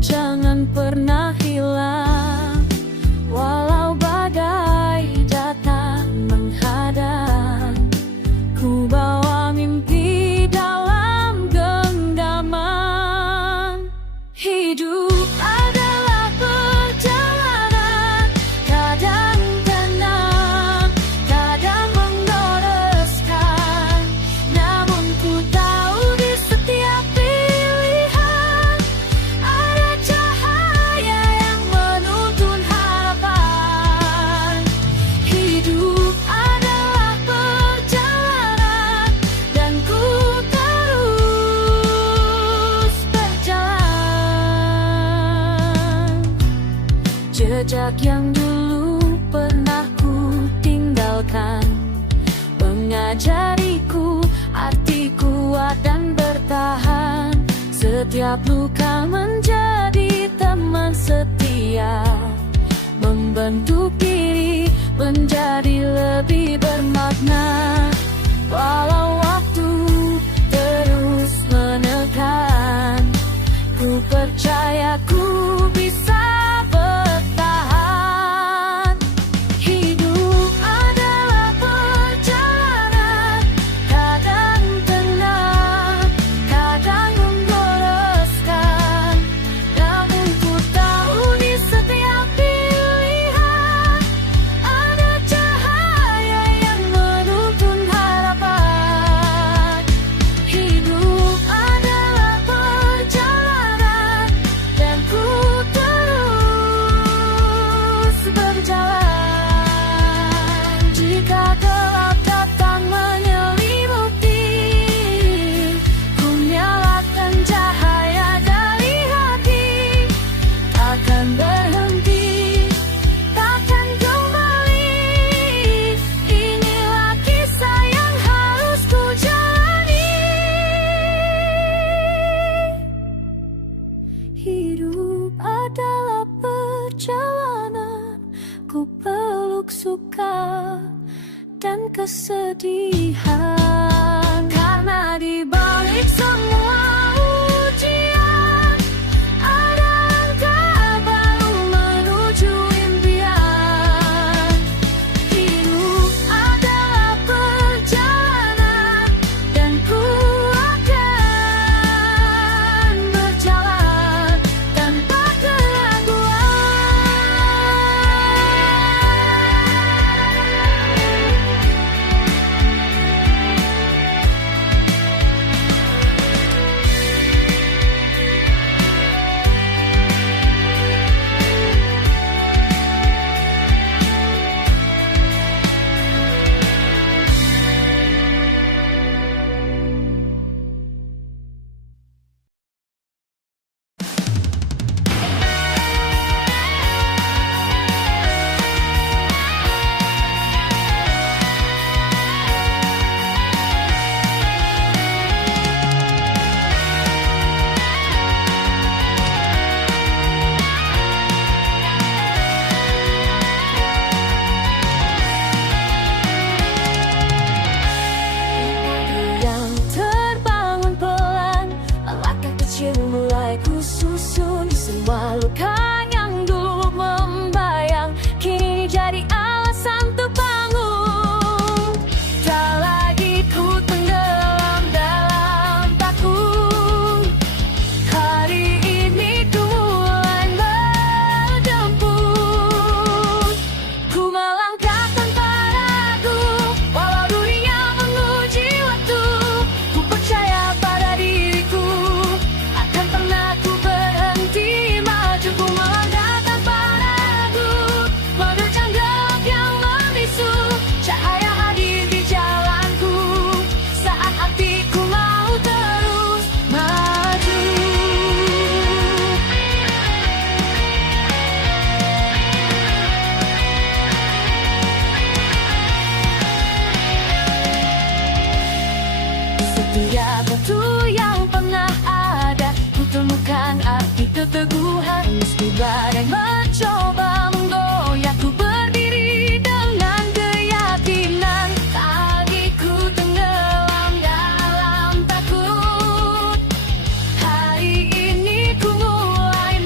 jangan pernah hilang. Walau badai datang menghadang, ku bawa mimpi dalam genggaman. Hidup adalah perjalanan, kadang tenang, kadang menggoreskan. Namun ku tahu di setiap pilihan ada cahaya yang menuntun harapan. Hidup adalah perjalanan, dan ku terus berjalan. Jejak yang dulu pernah ku tinggalkan mengajariku arti kuat dan bertahan. Setiap luka menjadi teman setia, membentuk diri menjadi lebih bermakna. Walau waktu terus menekan, ku percaya ku bisa bertahan. Hidup adalah perjalanan, kadang tenang, kadang menggoreskan. Namun ku tahu di setiap pilihan ada cahaya yang menuntun harapan. Hidup adalah perjalanan, dan ku terus berjalan. Jika gelap datang menyelimuti, ku nyalakan cahaya dari hati. Takkan berhenti, takkan kembali. Inilah kisah yang harus ku jalani. Hidup adalah perjalanan, ku peluk suka dan kesedihan. Karena di balik semua ujian ada langkah baru menuju impian. Hidup adalah perjalanan, dan ku akan berjalan tanpa keraguan. Yang terbangun pelan, langkah kecil mulai ku susun. Semua luka yang dulu membayang kini jadi alasan untuk bangun. Tak lagi ku tenggelam dalam takut. Hari ini ku mulai menjemput. Ku melangkah tanpa ragu, walau dunia menguji waktu. Ku percaya pada diriku, akan pernah ku berhenti maju. Ku melangkah tanpa ragu, menerjang gelap yang membisu. Cahaya hadir di jalanku, saat hatiku mau terus maju. Setiap waktu yang pernah ada, ku temukan arti keteguhan. Meski badai mencoba menggoyah, ku berdiri dengan keyakinan. Tak lagi ku tenggelam dalam takut. Hari ini ku mulai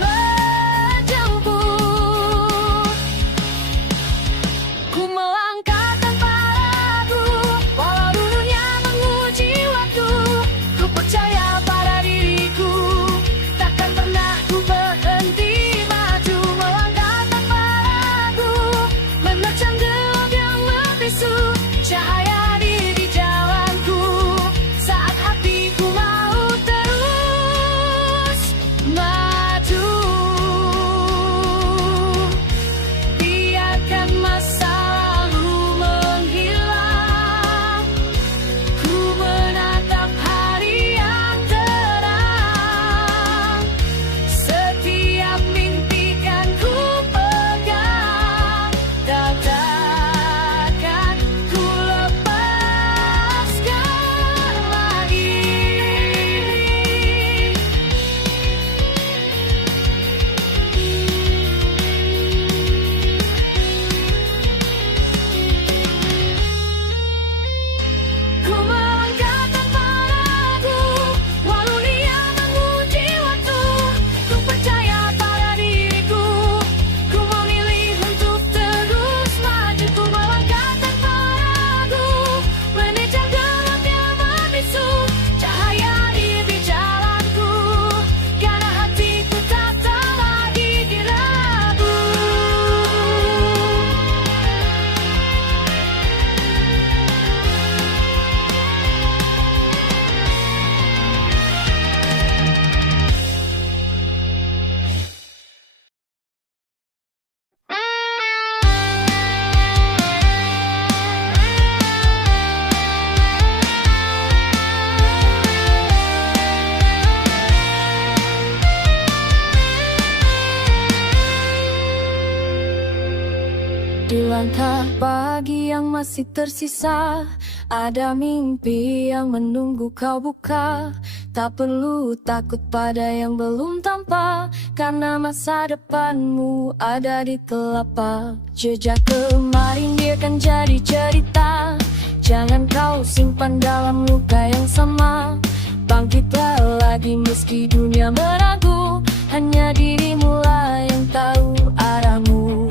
Di langkah pagi yang masih tersisa, ada mimpi yang menunggu kau buka. Tak perlu takut pada yang belum tampak, karena masa depanmu ada di telapak. Jejak kemarin biarkan jadi cerita, jangan kau simpan dalam luka yang sama. Bangkitlah lagi meski dunia meragu, hanya dirimu lah yang tahu arahmu.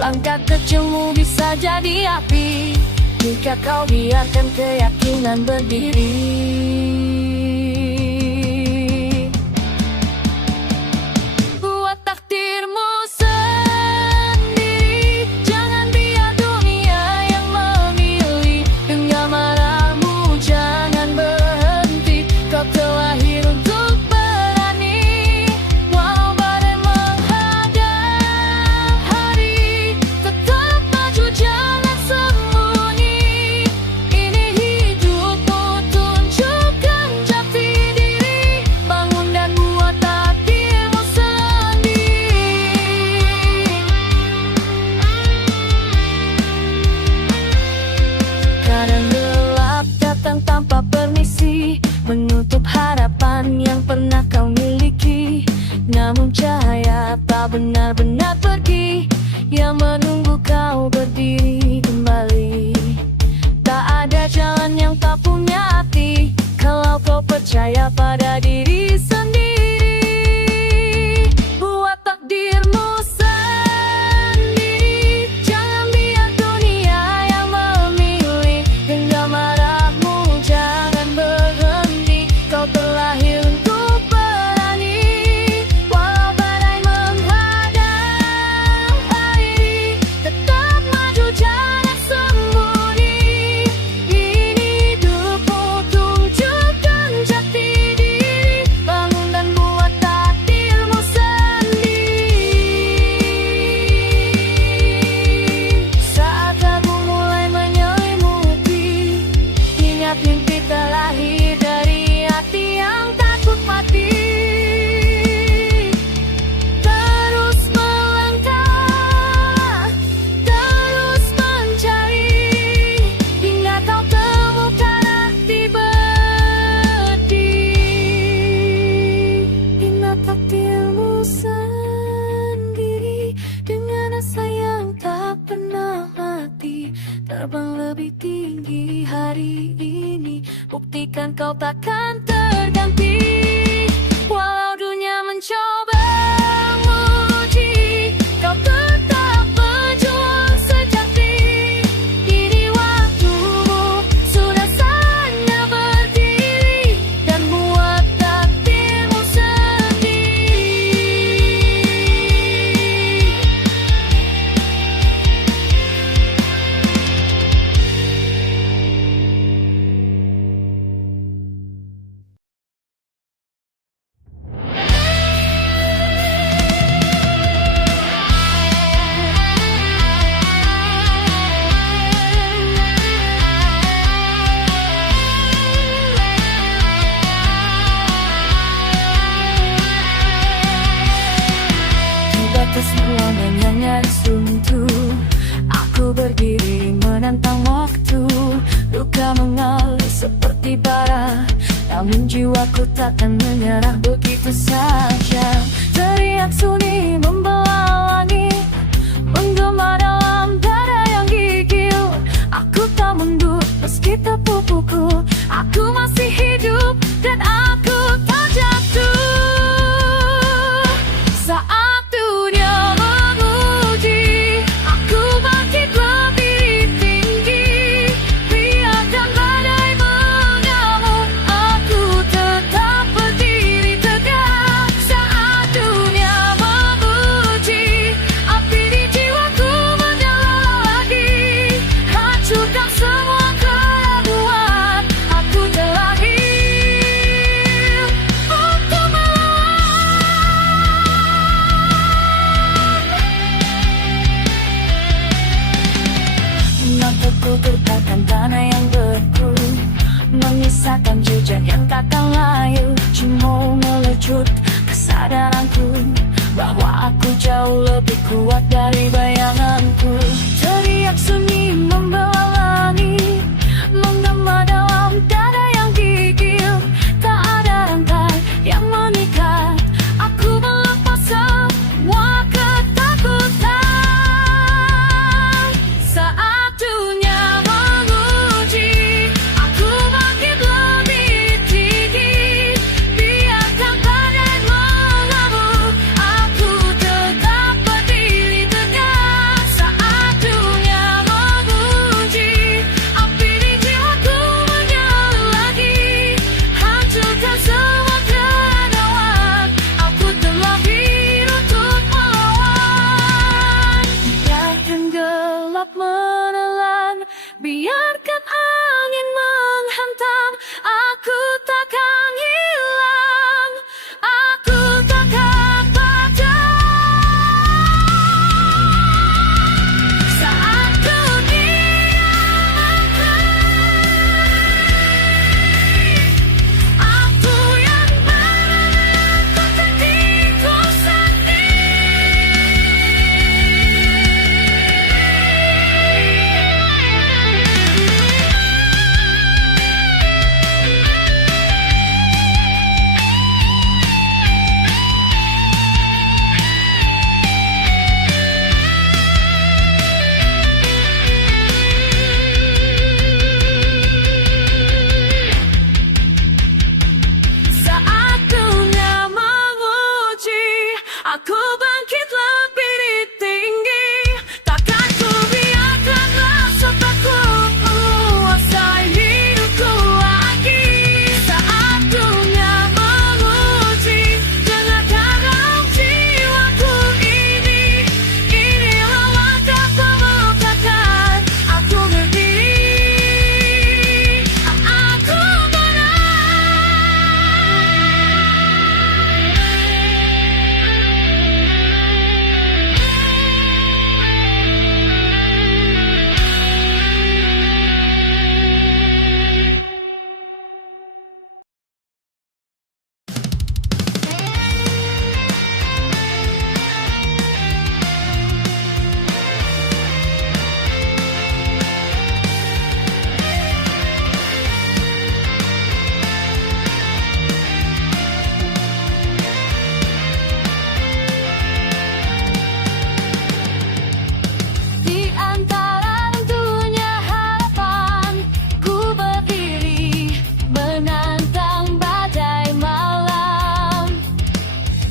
Langkah kecilmu bisa jadi api, jika kau biarkan keyakinan berdiri. Buat takdirmu sendiri, jangan biar dunia yang memilih. Dengan marahmu jangan berhenti, kau terlahir untuk berani. Walau badai menghadang hari, tetap maju jangan sembunyi. Ini hidupmu, tunjukkan jati diri, bangun dan buat takdirmu sendiri. Kadang gelap datang tanpa permisi, menutup harapan yang pernah kau miliki. Namun cahaya tak benar-benar pergi, yang menunggu kau berdiri kembali. Tak ada jalan yang tak punya arti, kalau kau percaya pada diri sendiri. Buat takdirmu sendiri, jangan biar dunia yang memilih. Genggam marahmu jangan berhenti, kau terlahir untuk berani. Walau badai menghadang hari, tetap maju jangan sembunyi. Ini hidupmu, tunjukkan jati diri, bangun dan buat takdirmu sendiri. Saat ragu mulai menyelimuti, ingat mimpi terlahir dari hati yang takut mati. Terus melangkah, terus mencari, hingga kau temukan arti berdiri. Ingat takdirmu sendiri, dengan asa yang tak pernah mati. Terbang lebih tinggi hari ini, buktikan kau takkan terganti. Walau dunia mencoba menguji, kau tetap berjuang sejati. Ini waktumu, sudah saatnya berdiri, dan buat takdirmu sendiri. Di batas ruangan yang nyaris runtuh, aku berdiri menantang waktu. Luka mengalir seperti bara, namun jiwaku takkan menyerah begitu saja. Teriak sunyi membelah langit, menggema dalam dada yang gigil. Aku tak mundur meski terpukul, aku masih hidup dan aku tak jatuh. Saat dunia menguji, aku bangkit lebih tinggi. Biarkan badai mengamuk, aku tetap berdiri tegak. Saat dunia menguji, api di jiwaku menyala lagi. Hancurkan semua keraguan, aku terlahir untuk mataku tertahan tanah yang beku, menyisakan jejak yang takkan layu. Cuma melecut kesadaranku, bahwa aku jauh lebih kuat dari bayanganku. Teriak sunyi membawa langit, menggema dalam dada yang gigil. Tak ada rantai yang mengikat, aku melepas semua ketakutan. Saat dunia menguji, aku bangkit lebih tinggi. Biarkan badai mengamuk, aku tetap berdiri tegak. Saat dunia menguji, api di jiwaku menyala lagi. Hancurkan semua keadaan, aku terlahir untuk melawan. Biarkan gelap menelan, biarkan angin menghantam, aku takkan hilang, aku takkan padam. Saat dunia aku yang menentukan diriku Saat dunia menguji, aku bangkit lebih tinggi. Takkan ku biarkan rasa takut menguasai hidupku lagi. Saat dunia menguji, dengarkan raung jiwaku ini. Inilah langkah pembukaan, aku berdiri, aku menang. Di antara runtuhnya harapan, ku berdiri menantang badai malam.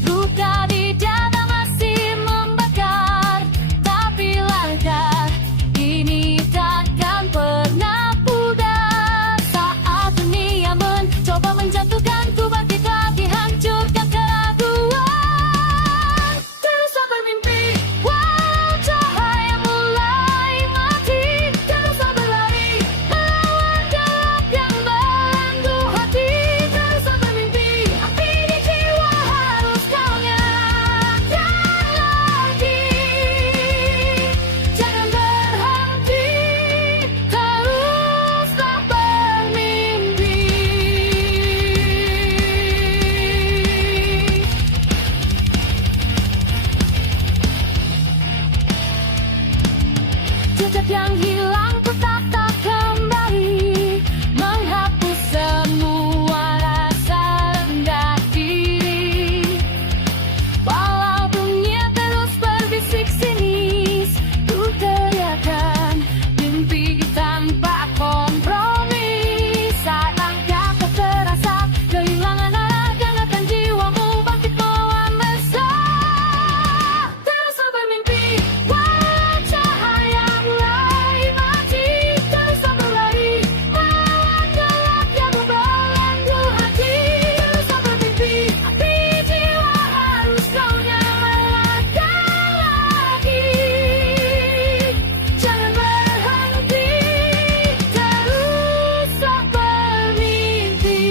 Luka di dada masih membakar, tapi langkah ini takkan pernah pudar. Saat dunia mencoba menjatuhkanku, bangkit lagi, hancurkan keraguan. Teruslah bermimpi, walau cahaya mulai mati. Teruslah berlari, melawan gelap yang belenggu hati. Teruslah bermimpi, api di jiwa harus kau nyalakan lagi. Jangan berhenti, teruslah bermimpi. Jejak yang hilang tertata kembali, menghapus semua rasa rendah diri. Walau dunia terus berbisik sinis, ku teriakan mimpi tanpa kompromi. Saat langkah kau terasa kehilangan arah, ganakan jiwamu bangkit melawan besar. Teruslah bermimpi, walau cahaya mulai mati. Teruslah berlari, melawan gelap yang membelenggu hati. Teruslah bermimpi, api jiwa harus kau nyalakan lagi. Jangan berhenti, teruslah bermimpi.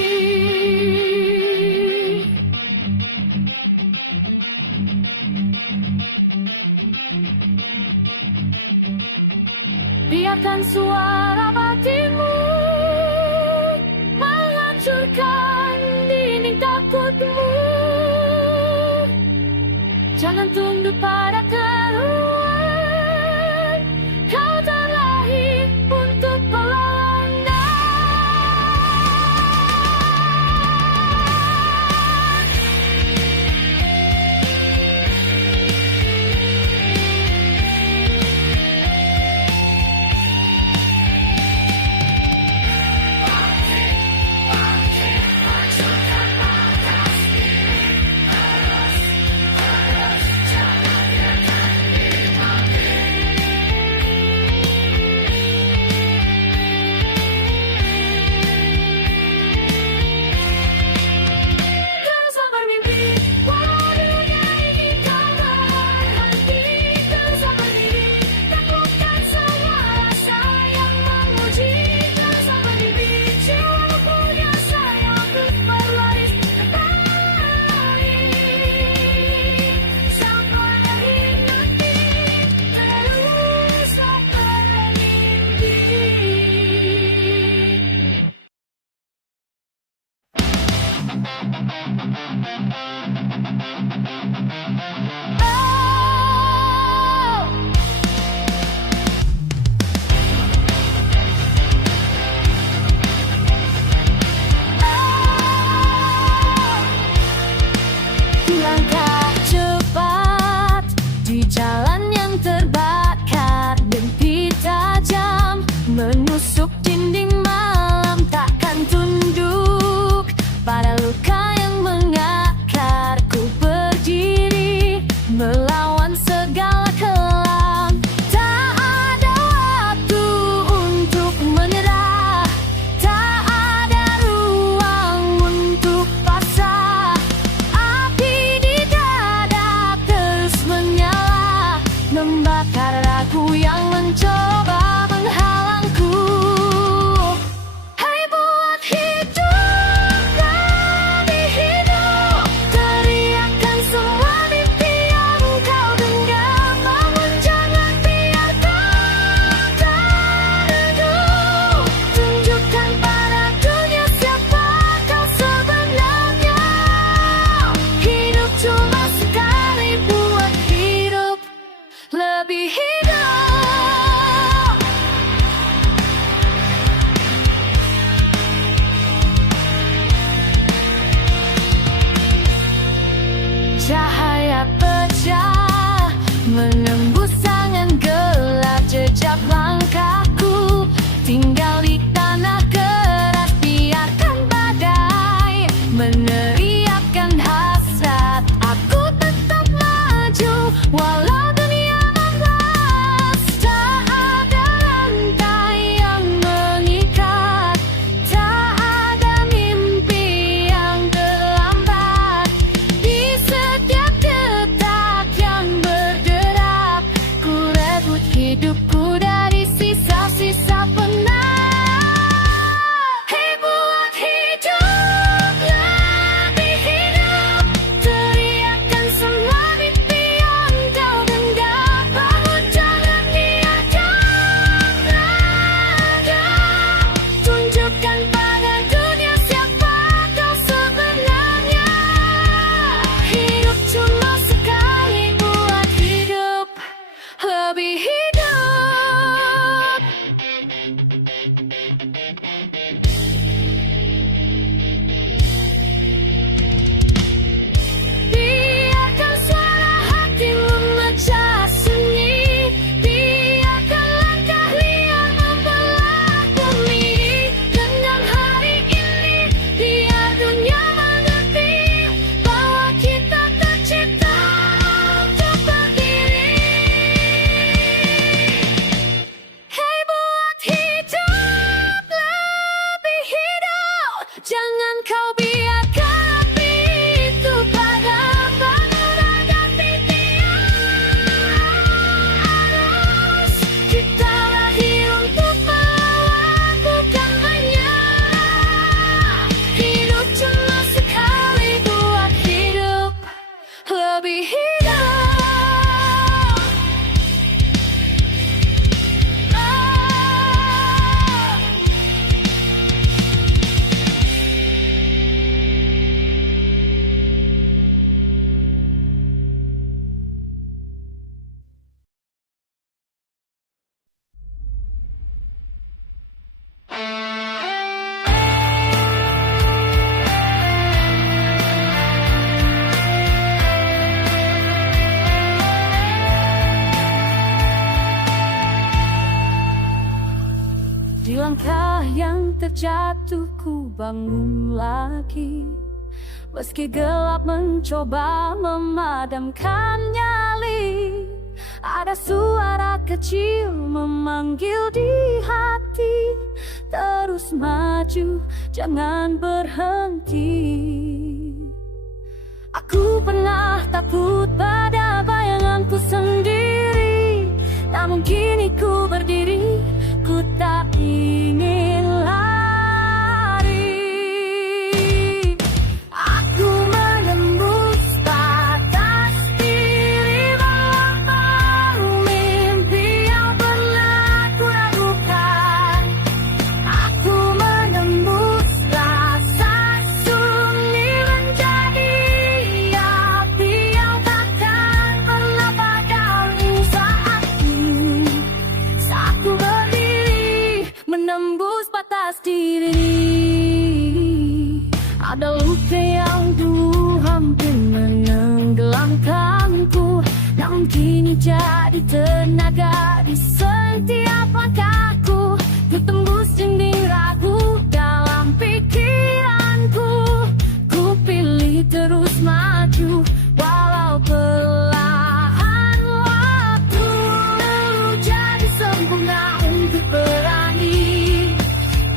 Biarkan suara batinmu menghancurkan dinding takutmu. Jangan tunduk pada keluhan. Kau terlahir untuk perlawanan. Langkah cepat di jalan yang terbakar, mimpi tajam menusuk dinding malam, takkan tunduk pada luka yang mengakar. Ku berdiri melawan segala kelam, tak ada waktu untuk menyerah, tak ada ruang untuk pasrah. Api di dada terus menyala, membakar ragu yang mencoba menghalangku. Hai, buat hidup lebih hidup, teriakkan semua mimpi yang kau genggam. Bangun, jangan biarkan terredup, tunjukkan pada dunia siapa kau sebenarnya. Hidup cuma sekali, buat hidup lebih hidup. Cahaya pecah menembus angan gelap, jejak langkahku tinggal di tanah keras. Biarkan badai meneriakkan hasrat, aku tetap maju walau dunia memelas. Tak ada rantai yang mengikat, tak ada mimpi yang terlambat. Di setiap detak yang bergerak, ku rebut hidupku dari sisa-sisa penat. Hei, buat hidup lebih hidup, teriakkan semua mimpi yang kau genggam. Bangun, jangan biarkan terledak, tunjukkan pada dunia siapa kau sebenarnya. Hidup cuma sekali, buat hidup lebih hidup. Biarkan suara hatimu memecah sunyi, biarkan langkah liar membelah bumi. Dengan hari ini, biar dunia mengerti bahwa kita tercipta untuk berdiri. Hei, buat hidup lebih hidup, jangan kau biarkan api itu padam. Bangun, hadapi tiarus. Kita lahir untuk melawan, bukan menyerah. Hidup cuma sekali, buat hidup lebih hidup. membangun lagi. Meski gelap mencoba memadamkan nyali, ada suara kecil memanggil di hati. Terus maju, jangan berhenti. Aku pernah takut pada bayanganku sendiri, namun kini ku berdiri, ku tak ingin lari. Aku menembus batas diri, melampaui mimpi yang pernah ku ragukan. Aku menembus rasa sunyi, menjadi api yang takkan pernah padam. Saat ku berdiri, menembus batas diri. Ada luka yang dulu hampir menenggelamkanku, namun kini jadi tenaga di setiap langkahku. Ku tembus dinding ragu dalam pikiranku. Ku pilih terus maju, walau perlahan. Waktu lalu jadi sempurna untuk berani.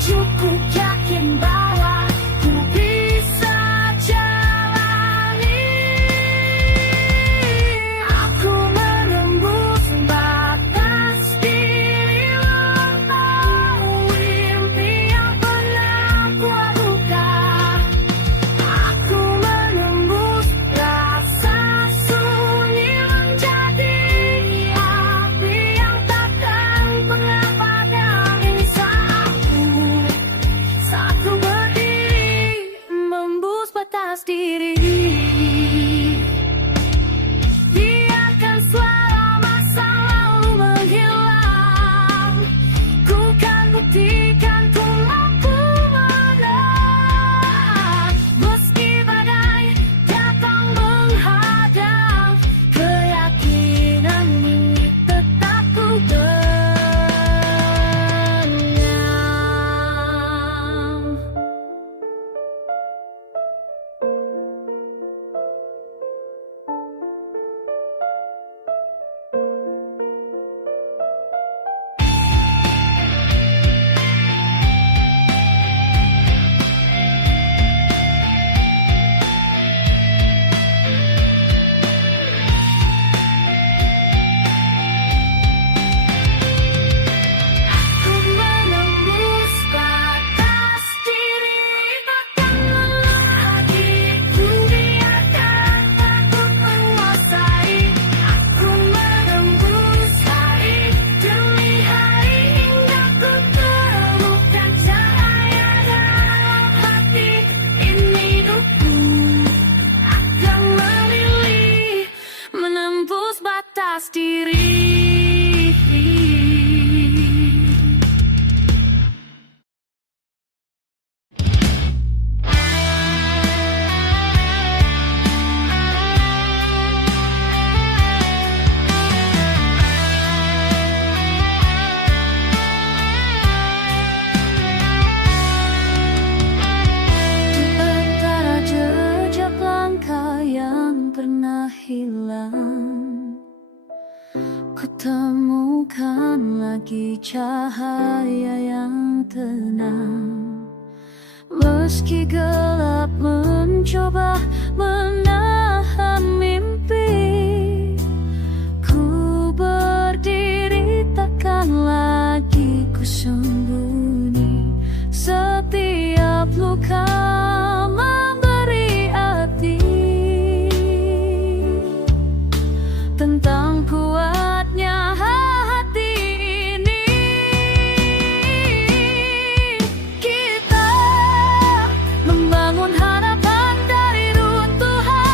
Cukup yakin bahwa ku bisa jalani. Aku menembus batas diri, melampaui mimpi yang pernah ku ragukan. Aku menembus rasa sunyi, menjadi api yang takkan pernah padam. Saat ku berdiri, membus batas diri. Biarkan suara masa lalu menghilang, ku kan buktikan ku mampu menang. Meski badai datang menghadang, keyakinan ini tetap ku genggam. Aku menembus batas diri, takkan lagi ku biarkan takut menguasai. Aku menembus hari demi hari, hingga ku temukan cahaya dalam hati. Ini hidupku akan memilih menembus batas diri. Di antara jejak langkah yang pernah hilang, ku temukan lagi cahaya yang tenang. Meski gelap mencoba menahan mimpi, ku berdiri, takkan lagi ku sembunyi. Setiap luka memberi arti tentang kuatnya hati ini. Kita membangun harapan dari runtuhan.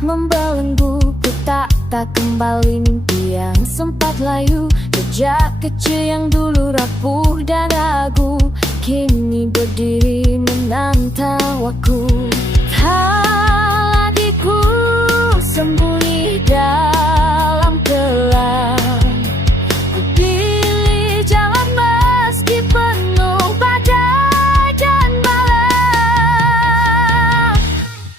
membelenggu, ku tak kembali mimpi yang sempat layu. Jejak kecil yang dulu rapuh dan ragu, kini berdiri menantang waktu. Tak lagi ku sembunyi dalam gelap, ku pilih jalan meski penuh badai dan malam.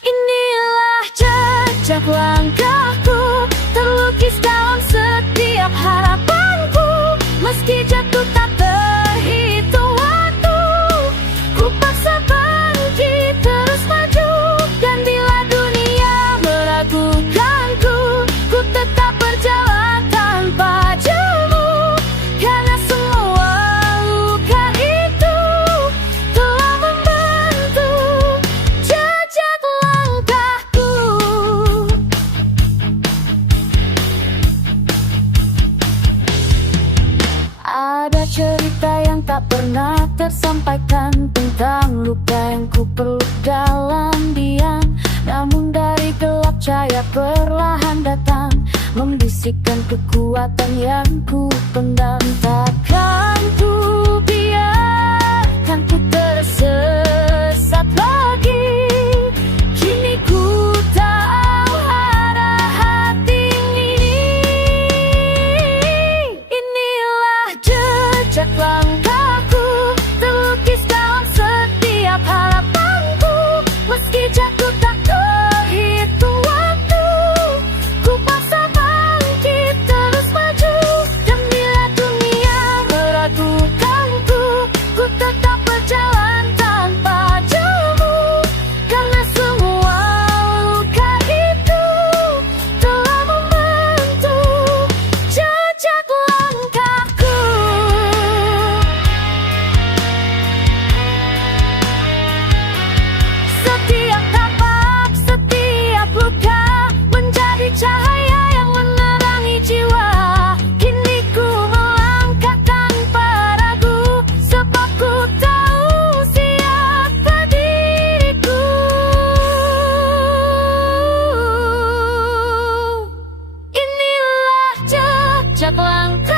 Inilah jejak langkahku, terlukis dalam setiap harapanku. Meski jatuh tak terhitung waktu, ku paksa bangkit terus maju. Dan bila dunia meragukanku, ku tetap berjalan tanpa jemu. Karena semua luka itu telah membentuk jejak langkahku. Ada cerita yang tak pernah tersampaikan, tentang luka yang ku peluk dalam diam. Namun dari gelap cahaya perlahan datang, membisikkan kekuatan yang ku pendam. Takkan ku biarkan ku tersesat lagi. Kini ku tahu arah hati ini. Inilah jejak langkahku, terlukis dalam setiap harapanku. Meski jatuh tak terhitung waktu, ku paksa bangkit terus maju. Dan bila dunia meragukanku, ku tetap berjalan tanpa jemu. Karena semua luka itu telah membentuk jejak langkahku. Setiap tapak, setiap luka menjadi cahaya yang menerangi jiwa. Kini ku melangkah tanpa ragu, sebab ku tahu siapa diriku. Inilah jejak langkah.